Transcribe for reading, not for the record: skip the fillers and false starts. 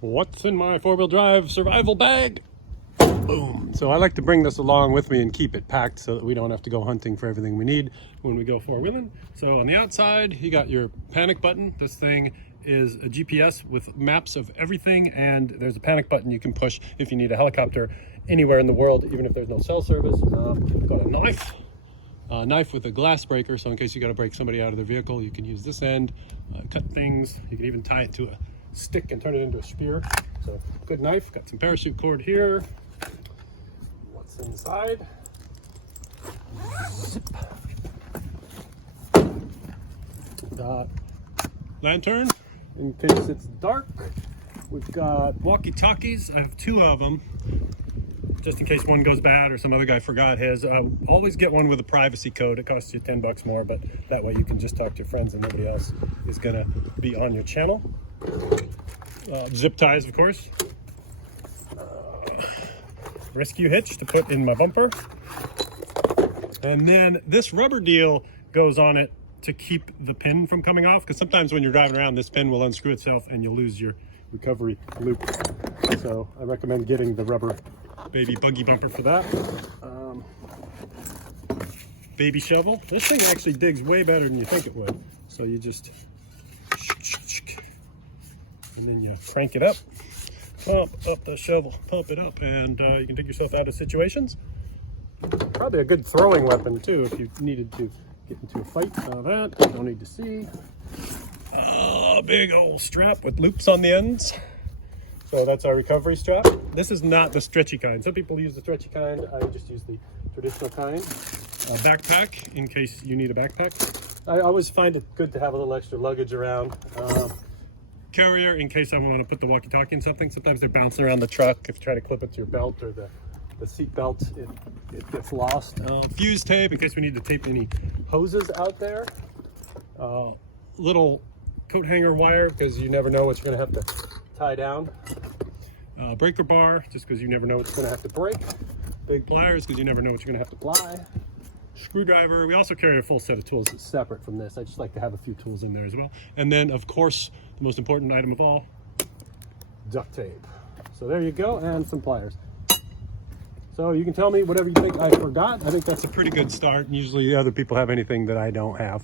What's in my four-wheel drive survival bag? Boom. So I like to bring this along with me and keep it packed so that we don't have to go hunting for everything we need when we go four-wheeling. So on the outside, you got your panic button. This thing is a GPS with maps of everything, and there's a panic button you can push if you need a helicopter anywhere in the world, even if there's no cell service. Got a knife with a glass breaker, so in case you got to break somebody out of their vehicle, you can use this end, cut things. You can even tie it to a stick and turn it into a spear. So good knife. Got some parachute cord here. What's inside? Zip. Got lantern in case it's dark. We've got walkie-talkies. I have two of them, just in case one goes bad or some other guy forgot his. Always get one with a privacy code. It costs you 10 bucks more, but that way you can just talk to your friends and nobody else is gonna be on your channel. Zip ties, of course. Rescue hitch to put in my bumper. And then this rubber deal goes on it to keep the pin from coming off, because sometimes when you're driving around, this pin will unscrew itself and you'll lose your recovery loop. So I recommend getting the rubber baby buggy bumper for that. Baby shovel. This thing actually digs way better than you think it would. So you just, and then you crank it up, pump up the shovel, pump it up, and you can dig yourself out of situations. Probably a good throwing weapon too if you needed to get into a fight. That don't need to see. Big old strap with loops on the ends. So that's our recovery strap. This is not the stretchy kind. Some people use the stretchy kind. I just use the traditional kind. Backpack in case you need a backpack. I always find it good to have a little extra luggage around. Carrier in case I want to put the walkie-talkie in something. Sometimes they're bouncing around the truck. If you try to clip it to your belt or the seat belt, it gets lost. Fuse tape in case we need to tape any hoses out there. Little coat hanger wire because you never know what you're going to have to tie down. Breaker bar just because you never know what you're going to have to break. Big pliers because you never know what you're going to have to ply. Screwdriver. We also carry a full set of tools that's separate from this. I just like to have a few tools in there as well. And then, of course, the most important item of all, duct tape. So there you go, and some pliers. So you can tell me whatever you think I forgot. I think that's a pretty good start. Usually other people have anything that I don't have.